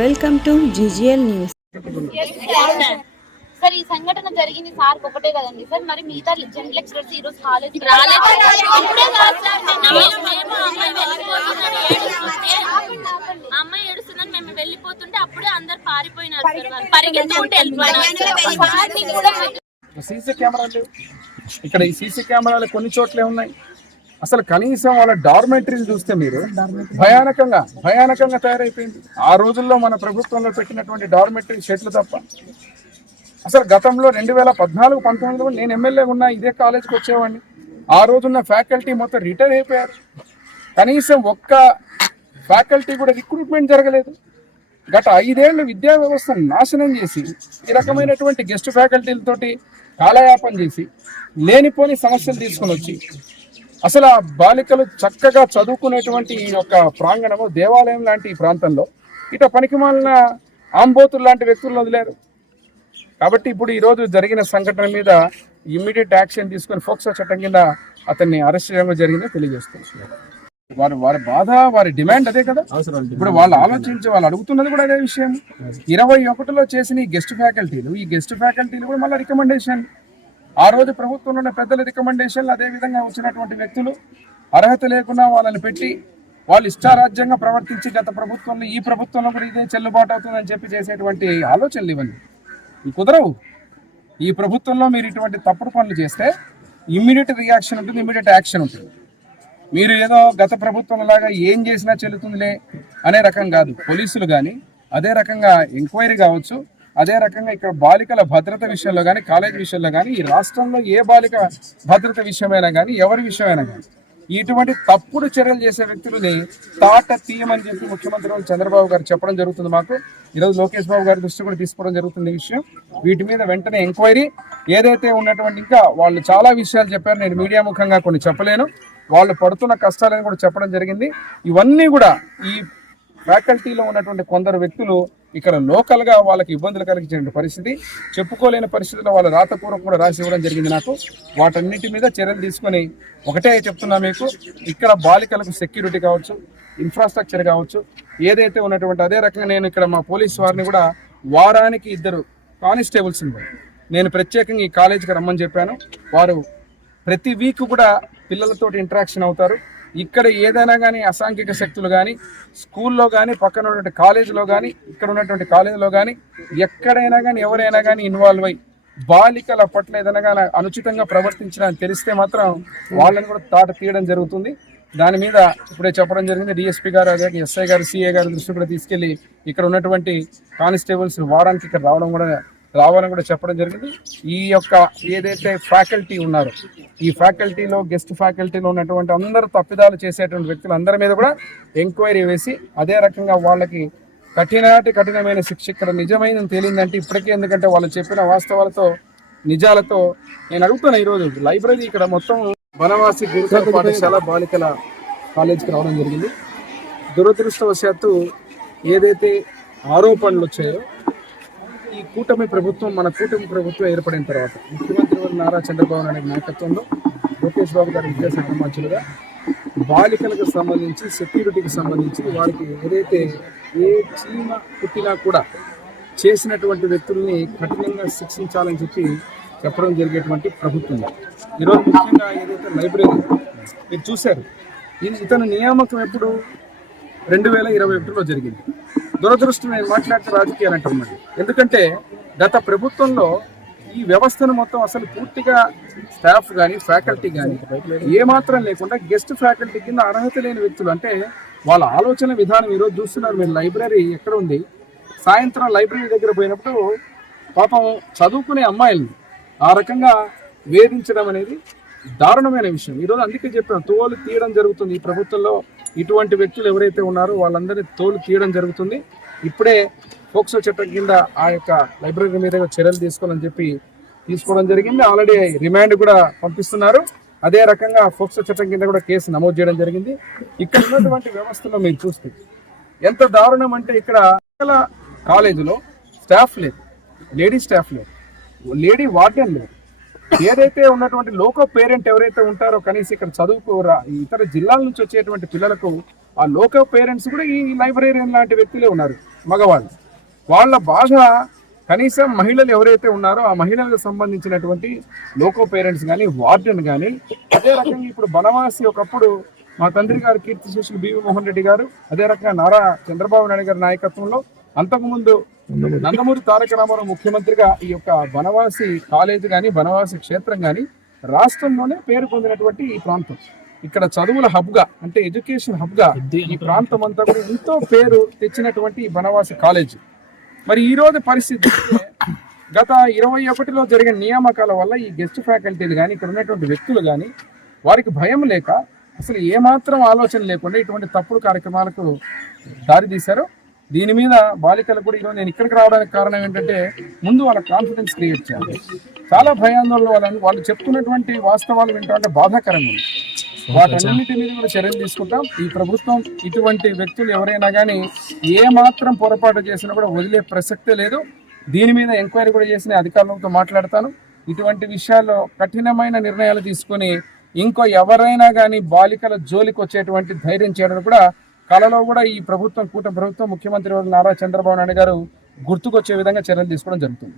Welcome to GGL news. Sir, ఈ సంఘటన జరిగింది సార్ ఒకటే కదండి సార్, మరి మిగతా జనరల్ లెక్చరర్స్ ఈ రోజు కాలేజీకి రాలేదు. అమ్మాయి ఏడుస్తుందని మేము వెళ్ళిపోతుంటే అప్పుడే అందరు పారిపోయినారు సార్, పరిగెత్తుకుంటే సీసీ కెమెరాలు ఇక్కడ ఈ సీసీ కెమెరాలు కొన్ని చోట్లే ఉన్నాయి. అసలు కనీసం వాళ్ళ డార్మెంటరీని చూస్తే మీరు భయానకంగా తయారైపోయింది. ఆ రోజుల్లో మన ప్రభుత్వంలో పెట్టినటువంటి డార్మెంటరీ షెడ్లు తప్ప. అసలు గతంలో 2014-19లో నేను ఎమ్మెల్యే ఉన్నా ఇదే కాలేజీకి వచ్చేవాడిని. ఆ రోజున్న ఫ్యాకల్టీ మొత్తం రిటైర్ అయిపోయారు. కనీసం ఒక్క ఫ్యాకల్టీ కూడా రిక్రూట్మెంట్ జరగలేదు. గత 5 ఏళ్ళు విద్యా వ్యవస్థను నాశనం చేసి ఈ రకమైనటువంటి గెస్ట్ ఫ్యాకల్టీలతోటి కాలయాపన చేసి లేనిపోని సమస్యలు తీసుకుని వచ్చి అసలు ఆ బాలికలు చక్కగా చదువుకునేటువంటి ఈ యొక్క ప్రాంగణము దేవాలయం లాంటి ఈ ప్రాంతంలో ఇట పనికిమాలిన ఆంబోతులు లాంటి వ్యక్తులను వదిలేరు. కాబట్టి ఇప్పుడు ఈరోజు జరిగిన సంఘటన మీద ఇమ్మీడియట్ యాక్షన్ తీసుకొని ఫోక్సో చట్టం కింద అతన్ని అరెస్ట్ చేయడం జరిగిందో తెలియజేస్తున్నారు. వారి బాధ, వారి డిమాండ్ అదే కదా. ఇప్పుడు వాళ్ళు ఆలోచించి వాళ్ళు అడుగుతున్నది కూడా అదే విషయం. 21లో చేసిన ఈ గెస్ట్ ఫ్యాకల్టీలు కూడా మళ్ళీ రికమెండేషన్, ఆ రోజు ప్రభుత్వంలో ఉన్న పెద్దల రికమెండేషన్లు, అదేవిధంగా వచ్చినటువంటి వ్యక్తులు అర్హత లేకుండా వాళ్ళని పెట్టి వాళ్ళు ఇష్టారాజ్యంగా ప్రవర్తించి గత ప్రభుత్వంలో ఈ ప్రభుత్వంలో కూడా ఇదే చెల్లుబాటు అవుతుందని చెప్పి చేసేటువంటి ఆలోచనలు ఇవన్నీ కుదరవు. ఈ ప్రభుత్వంలో మీరు ఇటువంటి తప్పుడు పనులు చేస్తే ఇమ్మీడియట్ రియాక్షన్ ఉంటుంది, ఇమ్మీడియట్ యాక్షన్ ఉంటుంది. మీరు ఏదో గత ప్రభుత్వం లాగా ఏం చేసినా చెల్లుతుందిలే అనే రకం కాదు. పోలీసులు కానీ అదే రకంగా ఎంక్వైరీ కావచ్చు, అదే రకంగా ఇక్కడ బాలికల భద్రత విషయంలో కానీ కాలేజీ విషయంలో కానీ ఈ రాష్ట్రంలో ఏ బాలిక భద్రత విషయమైనా కానీ ఎవరి విషయమైనా కానీ ఇటువంటి తప్పుడు చర్యలు చేసే వ్యక్తులని తాట తీయమని చెప్పి ముఖ్యమంత్రి చంద్రబాబు గారు చెప్పడం జరుగుతుంది. మాకు ఈరోజు లోకేష్ బాబు గారి దృష్టి కూడా తీసుకోవడం జరుగుతుంది ఈ విషయం. వీటి మీద వెంటనే ఎంక్వైరీ ఏదైతే ఉన్నటువంటి ఇంకా వాళ్ళు చాలా విషయాలు చెప్పారు, నేను మీడియా ముఖంగా కొన్ని చెప్పలేను. వాళ్ళు పడుతున్న కష్టాలను కూడా చెప్పడం జరిగింది. ఇవన్నీ కూడా ఈ ఫ్యాకల్టీలో ఉన్నటువంటి కొందరు వ్యక్తులు ఇక్కడ లోకల్గా వాళ్ళకి ఇబ్బందులు కలిగించిన పరిస్థితి, చెప్పుకోలేని పరిస్థితుల్లో వాళ్ళు రాతపూర్వకం కూడా రాసి ఇవ్వడం జరిగింది నాకు. వాటన్నిటి మీద చర్యలు తీసుకొని ఒకటే చెప్తున్నా మీకు, ఇక్కడ బాలికలకు సెక్యూరిటీ కావచ్చు, ఇన్ఫ్రాస్ట్రక్చర్ కావచ్చు, ఏదైతే ఉన్నటువంటి అదే రకంగా నేను ఇక్కడ మా పోలీసు వారిని కూడా వారానికి 2 కానిస్టేబుల్స్ని నేను ప్రత్యేకంగా ఈ కాలేజీకి రమ్మని చెప్పాను. వారు ప్రతి వీక్ కూడా పిల్లలతోటి ఇంటరాక్షన్ అవుతారు. ఇక్కడ ఏదైనా కానీ అసాంఘిక శక్తులు కానీ స్కూల్లో కానీ పక్కన ఉన్నటువంటి కాలేజీలో కానీ ఇక్కడ ఉన్నటువంటి కాలేజీలో కానీ ఎక్కడైనా కానీ ఎవరైనా కానీ ఇన్వాల్వ్ అయ్యి బాలికల పట్ల ఏదైనా కానీ అనుచితంగా ప్రవర్తించిన తెలిస్తే మాత్రం వాళ్ళని కూడా తాట తీయడం జరుగుతుంది. దాని మీద ఇప్పుడే చెప్పడం జరిగింది. డిఎస్పీ గారు, అదే ఎస్ఐ గారు, సిఏ గారి దృష్టి కూడా తీసుకెళ్లి ఇక్కడ ఉన్నటువంటి కానిస్టేబుల్స్ వారానికి ఇక్కడ రావాలని కూడా చెప్పడం జరిగింది. ఈ యొక్క ఏదైతే ఫ్యాకల్టీ ఉన్నారో ఈ ఫ్యాకల్టీలో గెస్ట్ ఫ్యాకల్టీలో ఉన్నటువంటి అందరూ తప్పిదాలు చేసేటువంటి వ్యక్తులు అందరి మీద కూడా ఎంక్వైరీ వేసి అదే రకంగా వాళ్ళకి కఠినమైన శిక్ష ఇక్కడ నిజమైన తేలిందంటే ఇప్పటికే, ఎందుకంటే వాళ్ళు చెప్పిన వాస్తవాలతో నిజాలతో నేను అడుగుతున్నా. ఈరోజు లైబ్రరీ ఇక్కడ మొత్తం వనవాసి గురుకుల పాఠశాల బాలికల కాలేజీకి రావడం జరిగింది. దురదృష్టవశాత్తు ఏదైతే ఆరోపణలు వచ్చాయో ఈ కూటమి ప్రభుత్వం ఏర్పడిన తర్వాత ముఖ్యమంత్రి నారా చంద్రబాబు నాయుడు నాయకత్వంలో లోకేష్ బాబు గారి విద్యాశాఖ మంత్రులుగా బాలికలకు సంబంధించి సెక్యూరిటీకి సంబంధించి వారికి ఏదైతే ఏ చీమ పుట్టినా కూడా చేసినటువంటి వ్యక్తుల్ని కఠినంగా శిక్షించాలని చెప్పడం జరిగేటువంటి ప్రభుత్వం. ఈరోజు ముఖ్యంగా ఏదైతే లైబ్రరీ మీరు చూశారు, ఇతను నియామకం ఎప్పుడు 2021లో జరిగింది. దురదృష్టం నేను మాట్లాడితే రాజకీయాలు అంటున్నాను. ఎందుకంటే గత ప్రభుత్వంలో ఈ వ్యవస్థను మొత్తం అసలు పూర్తిగా స్టాఫ్ కానీ ఫ్యాకల్టీ కానీ ఏమాత్రం లేకుండా గెస్ట్ ఫ్యాకల్టీ కింద అర్హత లేని వ్యక్తులు, అంటే వాళ్ళ ఆలోచన విధానం ఈరోజు చూస్తున్నారు. మీరు లైబ్రరీ ఎక్కడ ఉంది, సాయంత్రం లైబ్రరీ దగ్గర పోయినప్పుడు పాపం చదువుకునే అమ్మాయిల్ని ఆ రకంగా వేధించడం అనేది దారుణమైన విషయం. ఈరోజు అందుకే చెప్పాను, తోలు తీయడం జరుగుతుంది. ఈ ప్రభుత్వంలో ఇటువంటి వ్యక్తులు ఎవరైతే ఉన్నారో వాళ్ళందరినీ తోలు తీయడం జరుగుతుంది. ఇప్పుడే పోక్సో చట్టం కింద ఆ యొక్క లైబ్రరీ మీద చర్యలు తీసుకోవడం జరిగింది. ఆల్రెడీ రిమాండ్ కూడా పంపిస్తున్నారు. అదే రకంగా పోక్సో చట్టం కింద కూడా కేసు నమోదు చేయడం జరిగింది. ఇక్కడ ఉన్నటువంటి వ్యవస్థలో మీరు చూస్తే ఎంత దారుణం అంటే ఇక్కడ కాలేజీలో స్టాఫ్ లేదు, లేడీ స్టాఫ్ లేదు, లేడీ వార్డెన్ లేదు. ఏదైతే ఉన్నటువంటి లోకో పేరెంట్ ఎవరైతే ఉంటారో కనీసం ఇక్కడ చదువుకోరా ఇతర జిల్లాల నుంచి వచ్చేటువంటి పిల్లలకు ఆ లోకల్ పేరెంట్స్ కూడా ఈ లైబ్రేరియన్ లాంటి వ్యక్తులే ఉన్నారు మగవాళ్ళు. వాళ్ళ భాష కనీసం మహిళలు ఎవరైతే ఉన్నారో ఆ మహిళలకు సంబంధించినటువంటి లోకో పేరెంట్స్ కానీ వార్డెన్ కానీ అదే రకంగా ఇప్పుడు బనవాసి ఒకప్పుడు మా తండ్రి గారు కీర్తిశేషులు బివి మోహన్ రెడ్డి గారు, అదే రకంగా నారా చంద్రబాబు నాయుడు గారి నాయకత్వంలో అంతకుముందు నందమూరి తారక రామారావు ముఖ్యమంత్రిగా ఈ యొక్క బనవాసి కాలేజ్ కానీ బనవాసి క్షేత్రం కానీ రాష్ట్రంలోనే పేరు పొందినటువంటి ఈ ప్రాంతం. ఇక్కడ చదువుల హబ్గా అంటే ఎడ్యుకేషన్ హబ్గా ఈ ప్రాంతం అంతా కూడా ఎంతో పేరు తెచ్చినటువంటి ఈ బనవాసి కాలేజ్. మరి ఈ రోజు పరిస్థితి గత 21లో జరిగిన నియామకాల వల్ల ఈ గెస్ట్ ఫ్యాకల్టీలు కానీ ఇక్కడ ఉన్నటువంటి వ్యక్తులు కానీ వారికి భయం లేక అసలు ఏమాత్రం ఆలోచన లేకుండా ఇటువంటి తప్పుడు కార్యక్రమాలకు దారి తీశారు. దీని మీద బాలికలు కూడా ఈరోజు నేను ఇక్కడికి రావడానికి కారణం ఏంటంటే ముందు వాళ్ళ కాన్ఫిడెన్స్ క్రియేట్ చేయాలి. చాలా భయాందోళన వాళ్ళు చెప్తున్నటువంటి వాస్తవాలు వింటే బాధాకరంగా ఉంది. వాటన్నిటి మీద కూడా చర్యలు తీసుకుంటాం. ఈ ప్రభుత్వం ఇటువంటి వ్యక్తులు ఎవరైనా కానీ ఏ మాత్రం పొరపాటు చేసినా కూడా వదిలే ప్రసక్తే లేదు. దీని మీద ఎంక్వైరీ కూడా చేసిన అధికారులతో మాట్లాడతాను. ఇటువంటి విషయాల్లో కఠినమైన నిర్ణయాలు తీసుకొని ఇంకో ఎవరైనా కానీ బాలికల జోలికి వచ్చేటువంటి ధైర్యం చేయడం కూడా కళలో కూడా ఈ ప్రభుత్వం కూటమి ప్రభుత్వం ముఖ్యమంత్రి నారా చంద్రబాబు నాయుడు గారు గుర్తుకొచ్చే విధంగా చర్యలు తీసుకోవడం జరుగుతుంది.